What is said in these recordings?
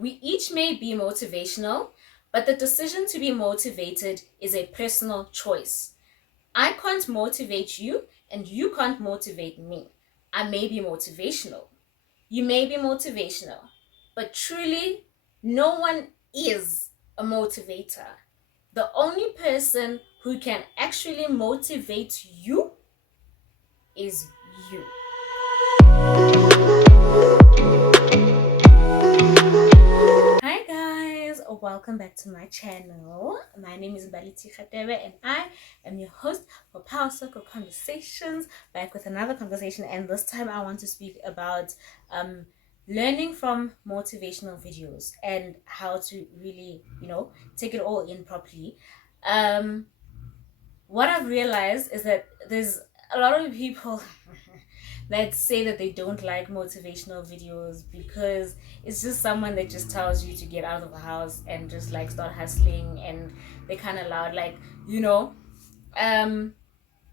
We each may be motivational, but the decision to be motivated is a personal choice. I can't motivate you, and you can't motivate me. I may be motivational. You may be motivational, but truly, no one is a motivator. The only person who can actually motivate you is you. Hi guys, welcome back to my channel. My name is Baliti Khatebe and I am your host for Power Circle Conversations, back with another conversation, and this time I want to speak about learning from motivational videos and how to really, take it all in properly. What I've realized is that there's a lot of people that say that they don't like motivational videos because it's just someone that just tells you to get out of the house and just like start hustling, and they're kind of loud, um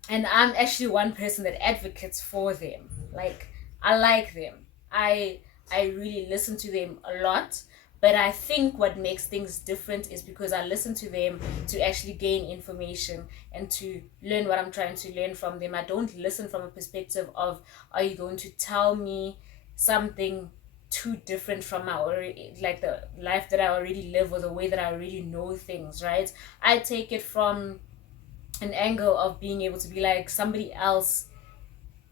and I'm actually one person that advocates for them. Like, I like them. I really listen to them a lot. But I think what makes things different is because I listen to them to actually gain information and to learn what I'm trying to learn from them. I don't listen from a perspective of, are you going to tell me something too different from my already, like the life that I already live or the way that I already know things, right? I take it from an angle of being able to be like, somebody else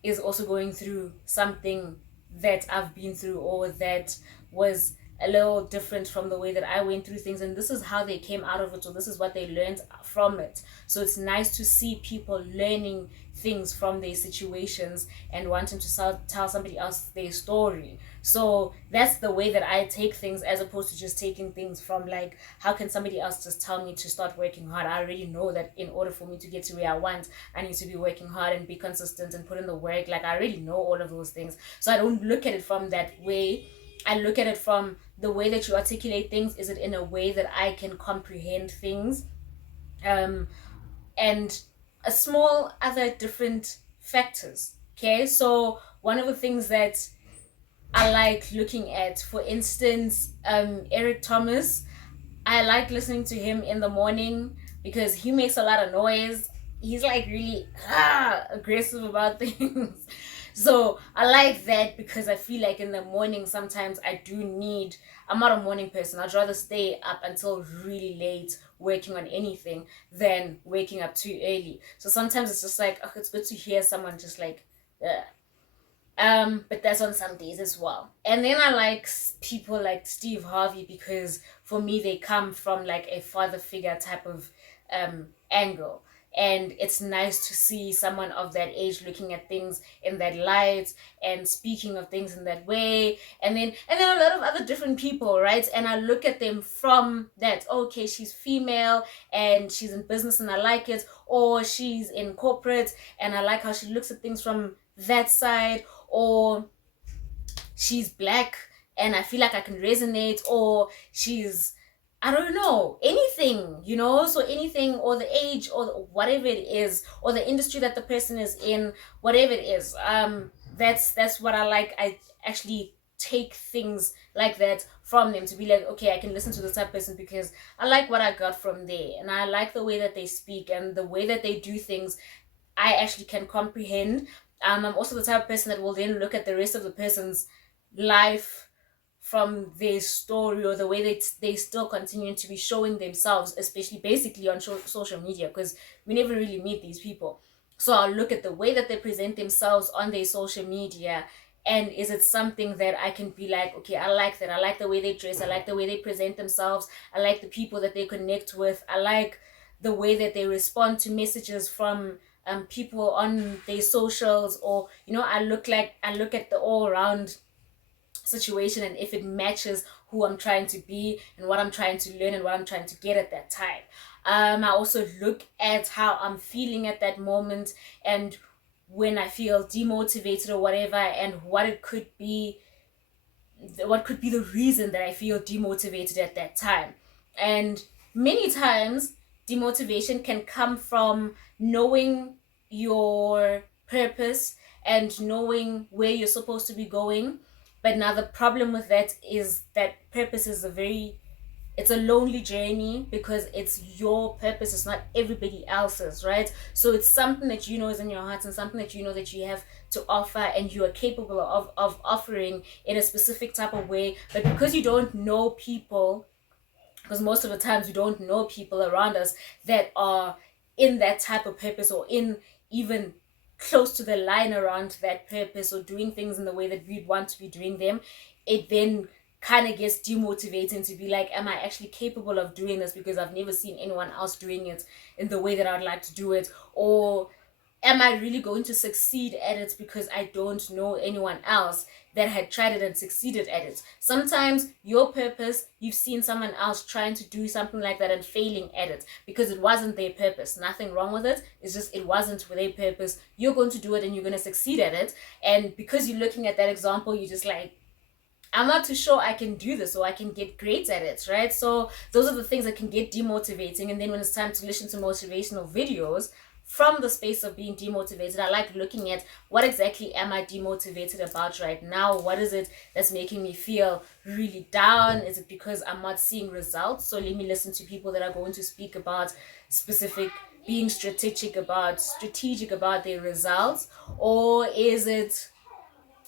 is also going through something that I've been through, or that was a little different from the way that I went through things, and this is how they came out of it, or this is what they learned from it. So it's nice to see people learning things from their situations and wanting to tell somebody else their story. So that's the way that I take things, as opposed to just taking things from like, how can somebody else just tell me to start working hard? I already know that in order for me to get to where I want, I need to be working hard and be consistent and put in the work. Like, I already know all of those things. So I don't look at it from that way. I look at it from the way that you articulate things. Is it in a way that I can comprehend things? And a small other different factors. Okay, so one of the things that I like looking at, for instance, Eric Thomas, I like listening to him in the morning because he makes a lot of noise. He's like really aggressive about things. So I like that because I feel like in the morning sometimes I'm not a morning person. I'd rather stay up until really late working on anything than waking up too early. So sometimes it's just like, oh, it's good to hear someone just like, but that's on some days as well. And then I like people like Steve Harvey because for me they come from like a father figure type of angle. And it's nice to see someone of that age looking at things in that light and speaking of things in that way. And then a lot of other different people, right? And I look at them from that, okay, she's female and she's in business and I like it, or she's in corporate and I like how she looks at things from that side, or she's black and I feel like I can resonate, or she's, I don't know, anything, so anything, or the age, or whatever it is, or the industry that the person is in, whatever it is. That's what I like. I actually take things like that from them to be like, okay, I can listen to this type of person because I like what I got from there, and I like the way that they speak and the way that they do things. I actually can comprehend. I'm also the type of person that will then look at the rest of the person's life from their story, or the way they still continue to be showing themselves, especially basically on social media, because we never really meet these people. So I'll look at the way that they present themselves on their social media, and is it something that I can be like, okay, I like that. I like the way they dress. I like the way they present themselves. I like the people that they connect with. I like the way that they respond to messages from people on their socials, or I look at the all around situation, and if it matches who I'm trying to be and what I'm trying to learn and what I'm trying to get at that time. I also look at how I'm feeling at that moment, and when I feel demotivated or whatever, and what could be the reason that I feel demotivated at that time. And many times demotivation can come from knowing your purpose and knowing where you're supposed to be going, But now the problem with that is that purpose is it's a lonely journey, because it's your purpose, it's not everybody else's, right? So it's something that you know is in your heart, and something that you know that you have to offer, and you are capable of offering in a specific type of way. But because you don't know people, because most of the times we don't know people around us that are in that type of purpose, or in even close to the line around that purpose, or doing things in the way that we'd want to be doing them, it then kind of gets demotivating to be like, am I actually capable of doing this, because I've never seen anyone else doing it in the way that I'd like to do it? Or am I really going to succeed at it because I don't know anyone else that had tried it and succeeded at it? Sometimes your purpose, you've seen someone else trying to do something like that and failing at it because it wasn't their purpose. Nothing wrong with it. It's just it wasn't their purpose. You're going to do it and you're going to succeed at it. And because you're looking at that example, you're just like, I'm not too sure I can do this or I can get great at it, right? So those are the things that can get demotivating. And then when it's time to listen to motivational videos, from the space of being demotivated, I like looking at what exactly am I demotivated about right now? What is it that's making me feel really down? Is it because I'm not seeing results? So let me listen to people that are going to speak about specific, being strategic about their results. Or is it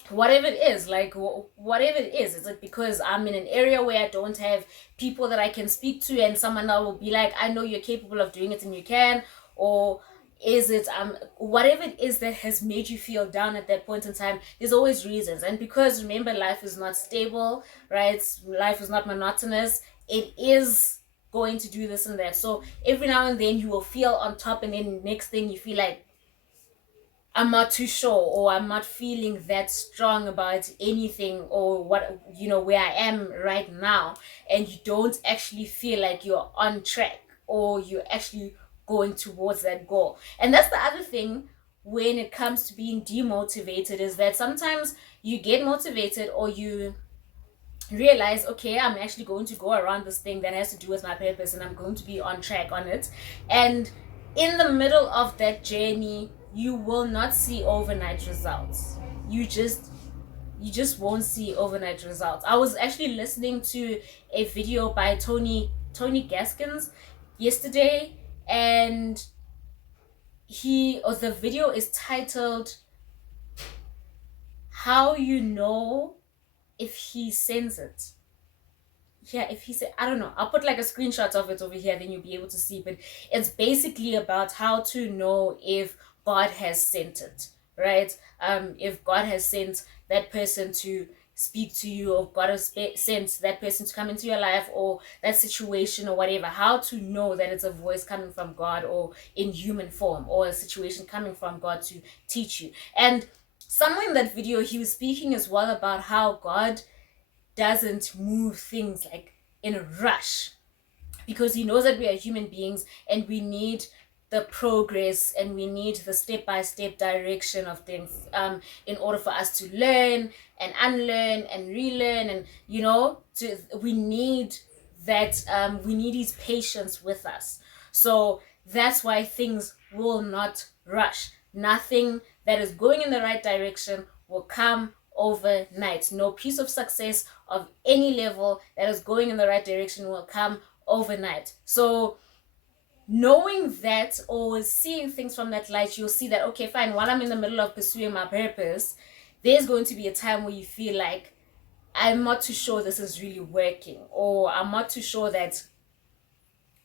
whatever it is, like whatever it is it because I'm in an area where I don't have people that I can speak to, and someone that will be like, I know you're capable of doing it and you can? Or is it whatever it is that has made you feel down at that point in time? There's always reasons. And because remember, life is not stable, right? Life is not monotonous. It is going to do this and that. So every now and then you will feel on top, and then next thing you feel like, I'm not too sure, or I'm not feeling that strong about anything, or what, where I am right now. And you don't actually feel like you're on track, or you're actually going towards that goal. And that's the other thing when it comes to being demotivated, is that sometimes you get motivated, or you realize, okay, I'm actually going to go around this thing that has to do with my purpose, and I'm going to be on track on it. And in the middle of that journey, you will not see overnight results. You just won't see overnight results. I was actually listening to a video by Tony Gaskins yesterday, and the video is titled How You Know If He Sends It. Yeah, if he said, I don't know, I'll put like a screenshot of it over here, then you'll be able to see. But it's basically about how to know if God has sent it, right? If God has sent that person to speak to you, or God has sent that person to come into your life, or that situation, or whatever. How to know that it's a voice coming from God, or in human form, or a situation coming from God to teach you. And somewhere in that video, he was speaking as well about how God doesn't move things like in a rush, because he knows that we are human beings, and we need the progress, and we need the step-by-step direction of things, in order for us to learn and unlearn and relearn. And we need that, we need his patience with us. So that's why things will not rush. Nothing that is going in the right direction will come overnight. No piece of success of any level that is going in the right direction will come overnight. So knowing that, or seeing things from that light, you'll see that, okay, fine, while I'm in the middle of pursuing my purpose, there's going to be a time where you feel like, I'm not too sure this is really working, or I'm not too sure that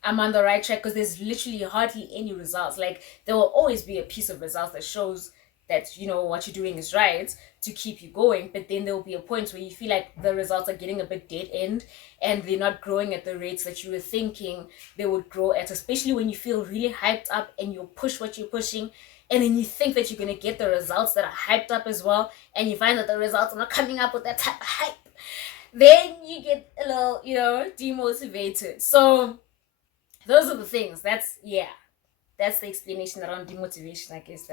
I'm on the right track, because there's literally hardly any results. Like, there will always be a piece of results that shows that what you're doing is right, to keep you going. But then there will be a point where you feel like the results are getting a bit dead end, and they're not growing at the rates that you were thinking they would grow at, especially when you feel really hyped up and you push what you're pushing, and then you think that you're going to get the results that are hyped up as well, and you find that the results are not coming up with that type of hype. Then you get a little demotivated. So those are the things. That's the explanation around demotivation, I guess.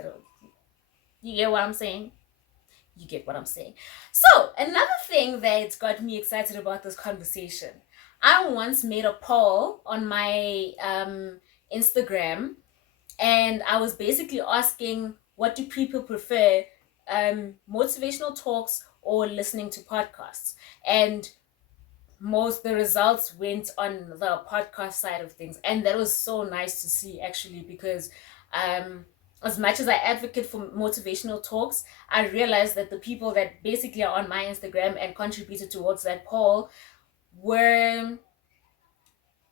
You get what I'm saying? You get what I'm saying. So another thing that got me excited about this conversation, I once made a poll on my Instagram, and I was basically asking, what do people prefer, motivational talks or listening to podcasts. And most the results went on the podcast side of things, and that was so nice to see, actually, because um as much as I advocate for motivational talks, I realized that the people that basically are on my Instagram and contributed towards that poll were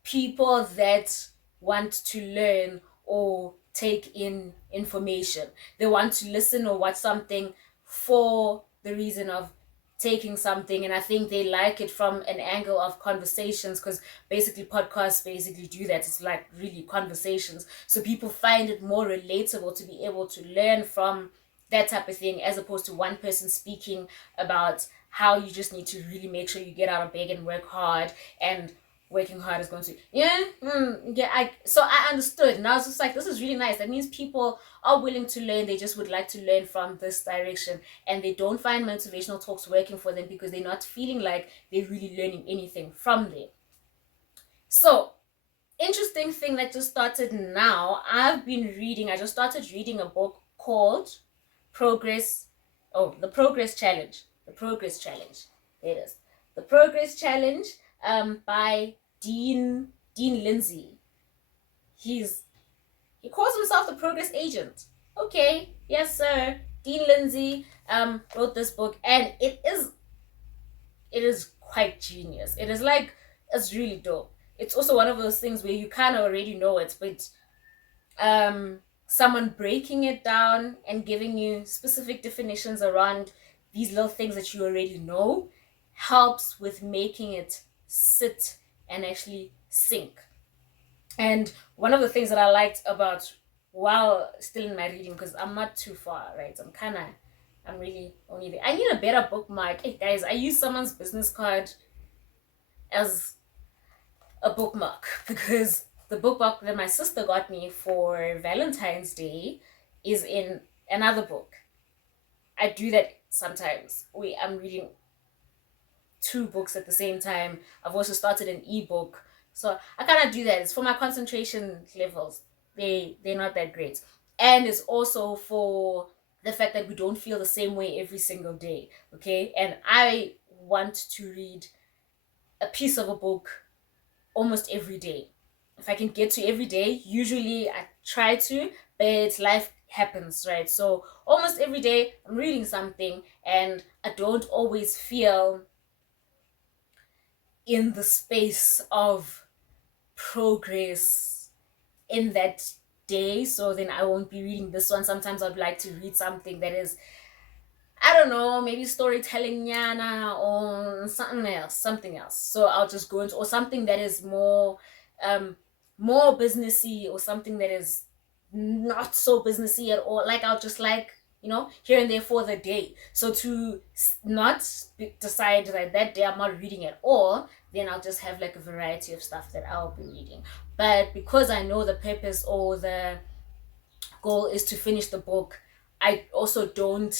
people that want to learn or take in information. They want to listen or watch something for the reason of taking something. And I think they like it from an angle of conversations, because basically podcasts basically do that. It's like really conversations. So people find it more relatable to be able to learn from that type of thing, as opposed to one person speaking about how you just need to really make sure you get out of bed and work hard, and working hard is going to so I understood, and I was just like, this is really nice. That means people are willing to learn. They just would like to learn from this direction, and they don't find motivational talks working for them because they're not feeling like they're really learning anything from them. So interesting thing that just started now, I just started reading a book called Progress. Oh, the Progress Challenge. The Progress Challenge. There it is. The Progress Challenge, by Dean Lindsay. He calls himself the Progress Agent. Okay, yes sir. Dean Lindsay wrote this book, and it is quite genius. It's really dope. It's also one of those things where you kind of already know it, but someone breaking it down and giving you specific definitions around these little things that you already know helps with making it sit and actually sink. And one of the things that I liked about, while still in my reading, because I'm not too far, right? I'm really only there. I need a better bookmark. Hey guys, I use someone's business card as a bookmark because the bookmark that my sister got me for Valentine's Day is in another book. I do that sometimes. I'm reading two books at the same time. I've also started an ebook. So I kind of do that. It's for my concentration levels. They're not that great. And it's also for the fact that we don't feel the same way every single day. Okay? And I want to read a piece of a book almost every day. If I can get to every day, usually I try to, but life happens, right? So almost every day I'm reading something, and I don't always feel in the space of progress in that day. So then I won't be reading this one. Sometimes I'd like to read something that is, I don't know, maybe storytelling yana or something else. So I'll just go into, or something that is um more businessy, or something that is not so businessy at all. Like I'll just like, here and there for the day. So to not decide that that day I'm not reading at all, then I'll just have like a variety of stuff that I'll be reading. But because I know the purpose or the goal is to finish the book, I also don't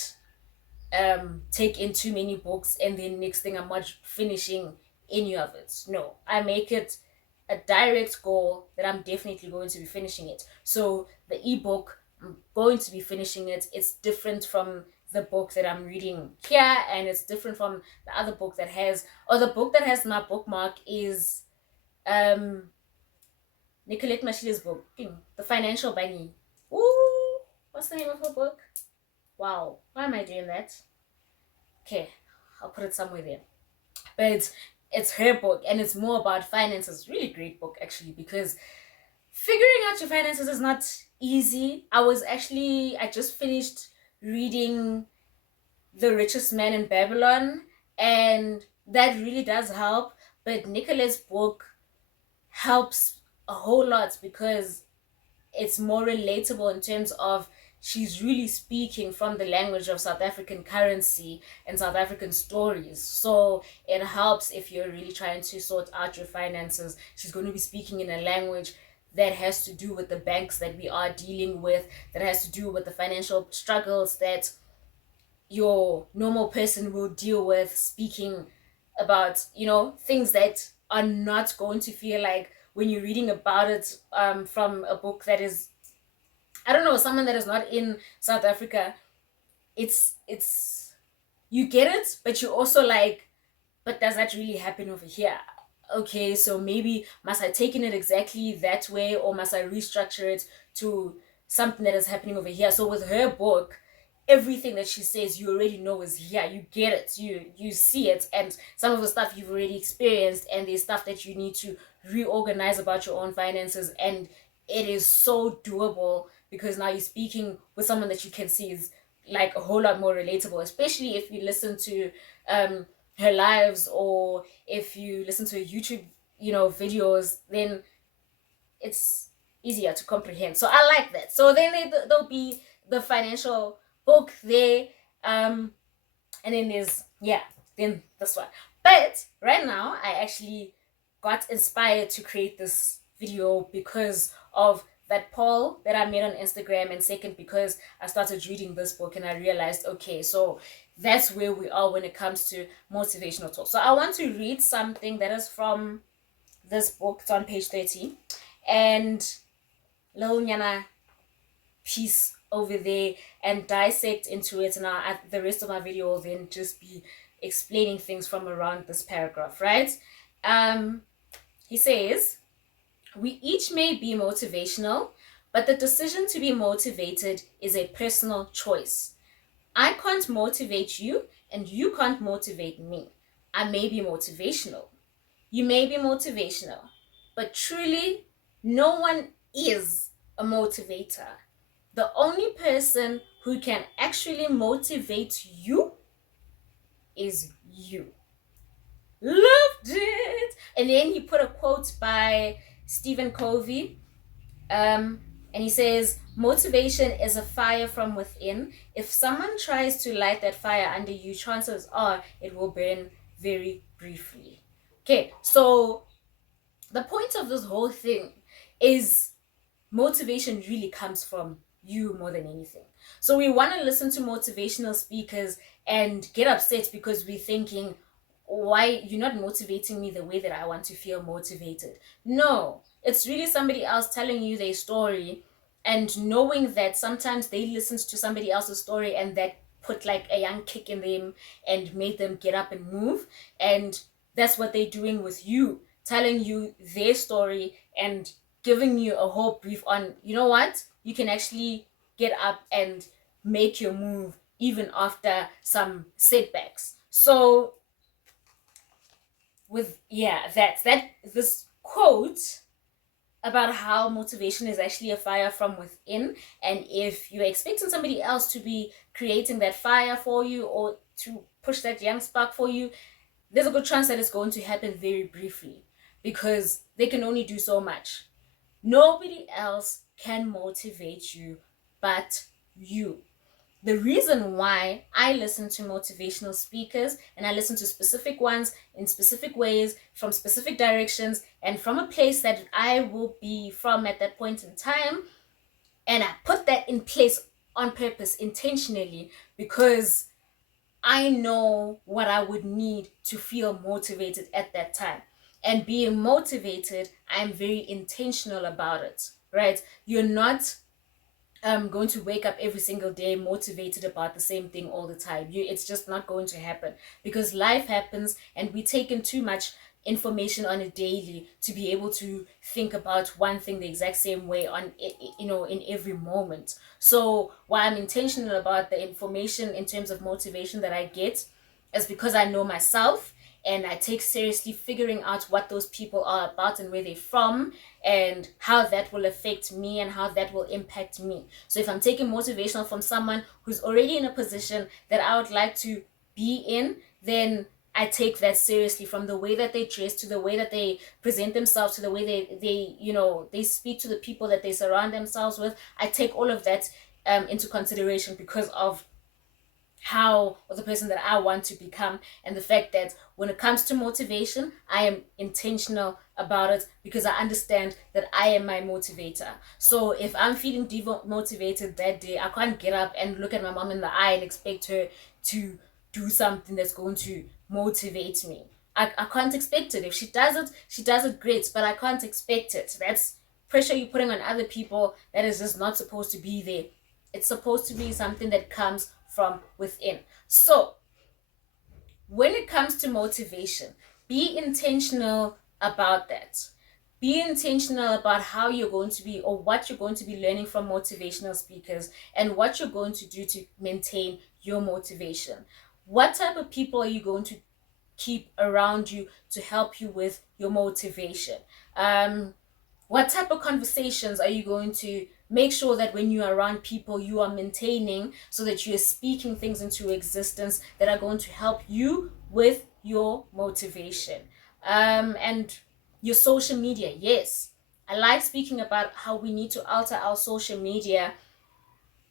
take in too many books and then next thing I'm not finishing any of it. No, I make it a direct goal that I'm definitely going to be finishing it. So the ebook, I'm going to be finishing it. It's different from the book that I'm reading here, and it's different from the other book that has, or the book that has my bookmark is Nicolette Machile's book, The Financial Bunny. Ooh, what's the name of her book? Wow, why am I doing that? Okay, I'll put it somewhere there. But it's her book, and it's more about finances. Really great book, actually, because figuring out your finances is not easy. I just finished reading The Richest Man in Babylon, and that really does help. But Nicola's book helps a whole lot because it's more relatable in terms of she's really speaking from the language of South African currency and South African stories. So it helps if you're really trying to sort out your finances. She's going to be speaking in a language that has to do with the banks that we are dealing with, that has to do with the financial struggles that your normal person will deal with, speaking about, things that are not going to feel like, when you're reading about it from a book that is, I don't know, someone that is not in South Africa, it's you get it, but you also like, but does that really happen over here? Okay, so maybe must I take in it exactly that way, or must I restructure it to something that is happening over here? So with her book, everything that she says you already know is here. You get it, you see it, and some of the stuff you've already experienced, and there's stuff that you need to reorganize about your own finances, and it is so doable because now you're speaking with someone that you can see is like a whole lot more relatable, especially if you listen to um her lives, or if you listen to her YouTube, videos, then it's easier to comprehend. So I like that. So then there'll be the financial book there, and then there's, yeah, then this one. But right now I actually got inspired to create this video because of that poll that I made on Instagram, and second because I started reading this book and I realized, okay, so that's where we are when it comes to motivational talk. So I want to read something that is from this book. It's on page 30, and little nyana piece over there, and dissect into it. And the rest of my video will then just be explaining things from around this paragraph, right? He says, we each may be motivational, but the decision to be motivated is a personal choice. I can't motivate you, and you can't motivate me. I may be motivational. You may be motivational, but truly, no one is a motivator. The only person who can actually motivate you is you. Loved it. And then he put a quote by Stephen Covey. And he says, motivation is a fire from within. If someone tries to light that fire under you, chances are it will burn very briefly. Okay, so the point of this whole thing is motivation really comes from you more than anything. So we want to listen to motivational speakers and get upset because we're thinking, why you're not motivating me the way that I want to feel motivated? No, it's really somebody else telling you their story, and knowing that sometimes they listened to somebody else's story and that put like a young kick in them and made them get up and move. And that's what they're doing with you, telling you their story and giving you a whole brief on, you know what, you can actually get up and make your move even after some setbacks. So with, yeah, that this quote about how motivation is actually a fire from within, and if you're expecting somebody else to be creating that fire for you or to push that young spark for you, there's a good chance that it's going to happen very briefly because they can only do so much. Nobody else can motivate you but you. The reason why I listen to motivational speakers, and I listen to specific ones in specific ways, from specific directions, and from a place that I will be from at that point in time, and I put that in place on purpose intentionally because I know what I would need to feel motivated at that time. And being motivated, I'm very intentional about it, right? You're not going to wake up every single day motivated about the same thing all the time. It's just not going to happen because life happens and we take in too much information on a daily to be able to think about one thing the exact same way on in every moment. So why I'm intentional about the information in terms of motivation that I get is because I know myself, and I take seriously figuring out what those people are about and where they're from and how that will affect me and how that will impact me. So if I'm taking motivational from someone who's already in a position that I would like to be in, then I take that seriously, from the way that they dress to the way that they present themselves to the way they speak to the people that they surround themselves with. I take all of that into consideration because of how, or the person that I want to become, and the fact that when it comes to motivation, I am intentional about it because I understand that I am my motivator. So if I'm feeling demotivated that day, I can't get up and look at my mom in the eye and expect her to do something that's going to motivate me. I can't expect it. If she does it great, but I can't expect it. That's pressure you're putting on other people that is just not supposed to be there. It's supposed to be something that comes from within. So when it comes to motivation, be intentional about that. Be intentional about how you're going to be, or what you're going to be learning from motivational speakers, and what you're going to do to maintain your motivation. What type of people are you going to keep around you to help you with your motivation? What type of conversations are you going to make sure that when you are around people you are maintaining, so that you are speaking things into existence that are going to help you with your motivation? And your social media, yes, I like speaking about how we need to alter our social media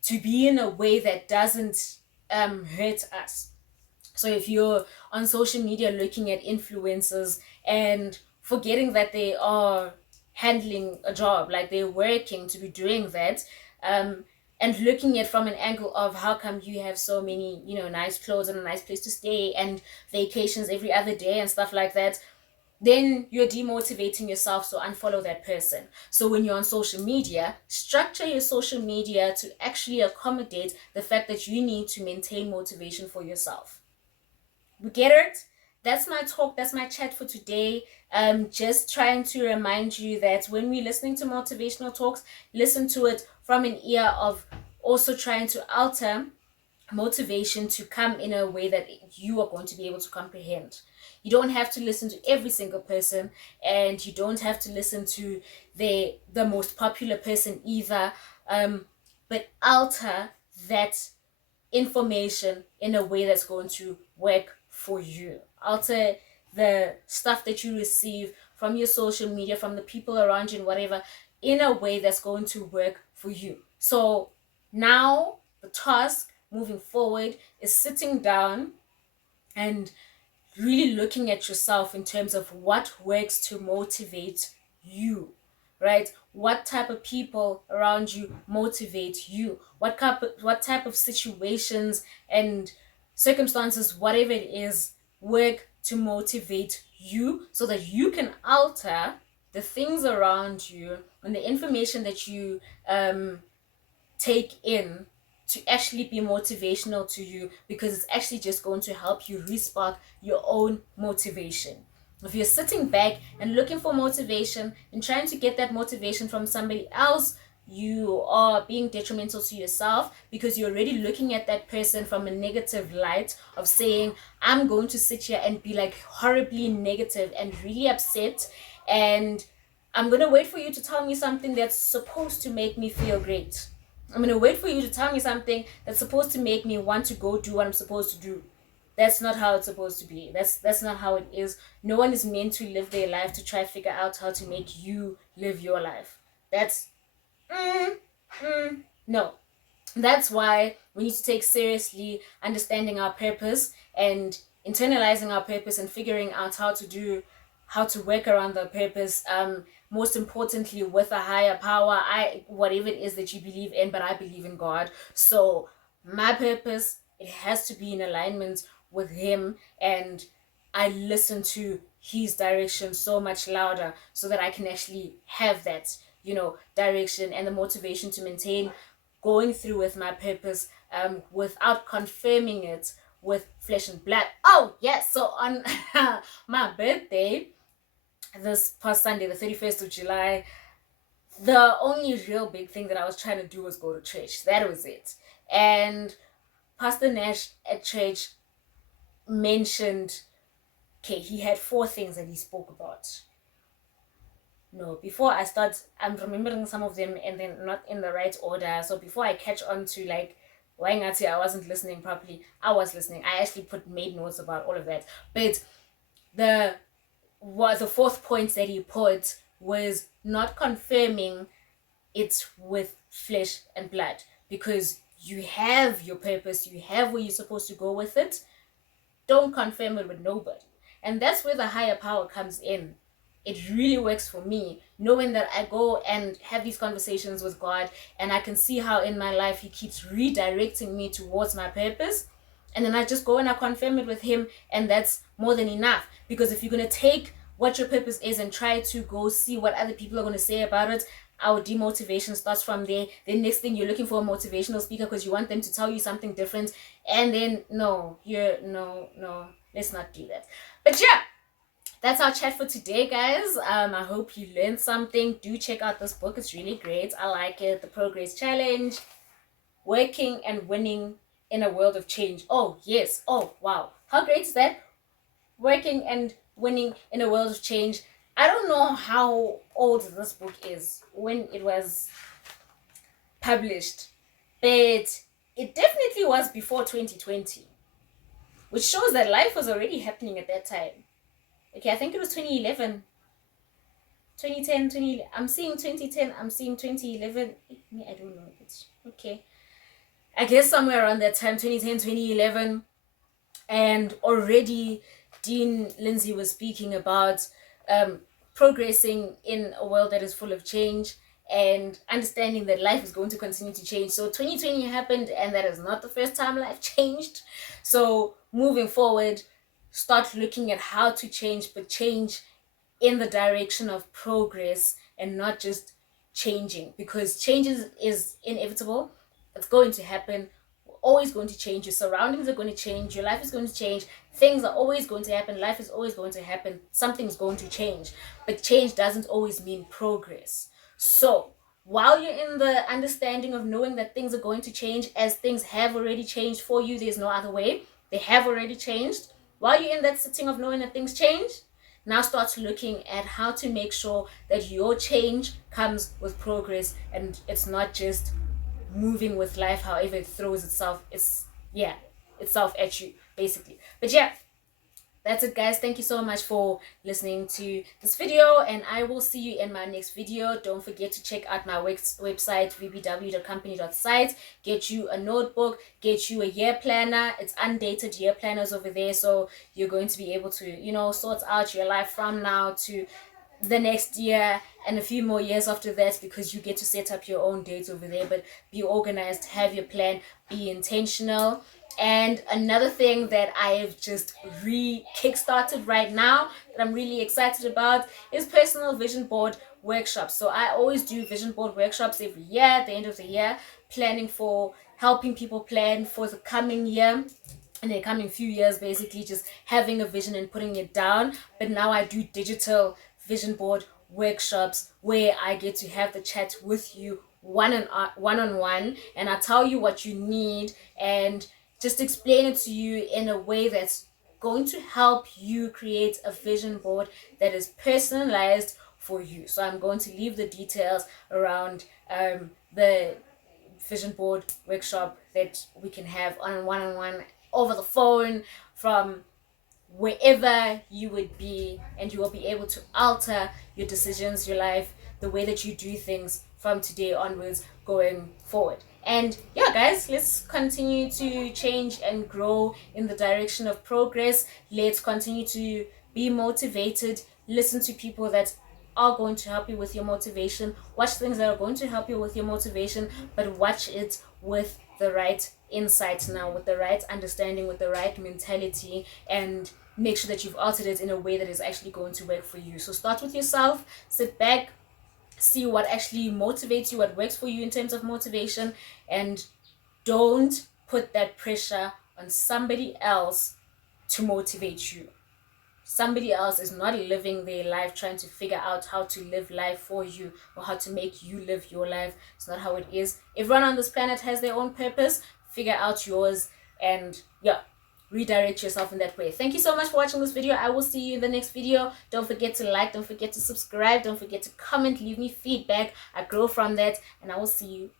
to be in a way that doesn't hurt us. So if you're on social media looking at influencers and forgetting that they are handling a job, like they're working to be doing that, and looking at from an angle of how come you have so many, nice clothes and a nice place to stay and vacations every other day and stuff like that, then you're demotivating yourself, so unfollow that person. So when you're on social media, structure your social media to actually accommodate the fact that you need to maintain motivation for yourself. We get it? That's my talk, that's my chat for today. Just trying to remind you that when we're listening to motivational talks, listen to it from an ear of also trying to alter motivation to come in a way that you are going to be able to comprehend. You don't have to listen to every single person, and you don't have to listen to the most popular person either. But alter that information in a way that's going to work for you. Alter the stuff that you receive from your social media, from the people around you and whatever, in a way that's going to work for you. So now the task moving forward is sitting down and really looking at yourself in terms of what works to motivate you, right? What type of people around you motivate you? What type of situations and circumstances, whatever it is, work to motivate you, so that you can alter the things around you and the information that you take in to actually be motivational to you, because it's actually just going to help you respark your own motivation. If you're sitting back and looking for motivation and trying to get that motivation from somebody else, you are being detrimental to yourself, because you're already looking at that person from a negative light of saying, I'm going to sit here and be like horribly negative and really upset, and I'm going to wait for you to tell me something that's supposed to make me feel great. I'm going to wait for you to tell me something that's supposed to make me want to go do what I'm supposed to do. That's not how it's supposed to be. That's not how it is. No one is meant to live their life to try to figure out how to make you live your life. That's no. That's why we need to take seriously understanding our purpose and internalizing our purpose and figuring out how to work around the purpose. Most importantly, with a higher power, whatever it is that you believe in, but I believe in God. So my purpose, it has to be in alignment with Him, and I listen to His direction so much louder, so that I can actually have that, direction and the motivation to maintain going through with my purpose, without confirming it with flesh and blood. Oh yes, so on my birthday, this past Sunday, the 31st of July, the only real big thing that I was trying to do was go to church. That was it. And Pastor Nash at church mentioned, okay, he had 4 things that he spoke about. No, before I start, I'm remembering some of them and then not in the right order. So before I catch on to like why Ngati I wasn't listening properly, I was listening. I actually made notes about all of that. But the 4th point that he put was not confirming it with flesh and blood, because you have your purpose, you have where you're supposed to go with it. Don't confirm it with nobody. And that's where the higher power comes in. It really works for me, knowing that I go and have these conversations with God, and I can see how in my life He keeps redirecting me towards my purpose. And then I just go and I confirm it with Him, and that's more than enough. Because if you're going to take what your purpose is and try to go see what other people are going to say about it, our demotivation starts from there. Then next thing, you're looking for a motivational speaker because you want them to tell you something different, and then no, let's not do that. But yeah, that's our chat for today, guys. I hope you learned something. Do check out this book. It's really great. I like it. The Progress Challenge, Working and Winning in a World of Change. Oh, yes. Oh, wow. How great is that? Working and Winning in a World of Change. I don't know how old this book is when it was published, but it definitely was before 2020, which shows that life was already happening at that time. Okay, I think it was 2011, 2010, 20. I'm seeing 2010, I'm seeing 2011. Me, I don't know. It's okay. I guess somewhere around that time, 2010, 2011. And already Dean Lindsay was speaking about um, progressing in a world that is full of change and understanding that life is going to continue to change. So 2020 happened, and that is not the first time life changed. So moving forward, start looking at how to change, but change in the direction of progress and not just changing, because change is inevitable. It's going to happen. We're always going to change. Your surroundings are going to change. Your life is going to change. Things are always going to happen. Life is always going to happen. Something's going to change. But change doesn't always mean progress. So while you're in the understanding of knowing that things are going to change, as things have already changed for you, there's no other way. They have already changed. While you're in that sitting of knowing that things change, now start looking at how to make sure that your change comes with progress and it's not just moving with life however it throws itself at you, basically. But yeah, that's it, guys. Thank you so much for listening to this video, and I will see you in my next video. Don't forget to check out my website, vbw.company.site. Get you a notebook, get you a year planner. It's undated year planners over there, so you're going to be able to sort out your life from now to the next year and a few more years after that, because you get to set up your own dates over there. But be organized, have your plan, be intentional. And another thing that I have just kickstarted right now that I'm really excited about is personal vision board workshops. So I always do vision board workshops every year at the end of the year, planning for helping people plan for the coming year in the coming few years, basically just having a vision and putting it down. But now I do digital vision board workshops where I get to have the chat with you one-on-one, and I tell you what you need and just explain it to you in a way that's going to help you create a vision board that is personalized for you. So I'm going to leave the details around the vision board workshop that we can have on one-on-one over the phone from wherever you would be, and you will be able to alter your decisions, your life, the way that you do things from today onwards going forward. And yeah, guys, let's continue to change and grow in the direction of progress. Let's continue to be motivated, listen to people that are going to help you with your motivation, watch things that are going to help you with your motivation, but watch it with the right insight now, with the right understanding, with the right mentality, and make sure that you've altered it in a way that is actually going to work for you. So start with yourself, sit back, see what actually motivates you, what works for you in terms of motivation, and don't put that pressure on somebody else to motivate you. Somebody else is not living their life trying to figure out how to live life for you or how to make you live your life. It's not how it is. Everyone on this planet has their own purpose. Figure out yours and redirect yourself in that way. Thank you so much for watching this video. I will see you in the next video. Don't forget to like, don't forget to subscribe, don't forget to comment, leave me feedback. I grow from that, and I will see you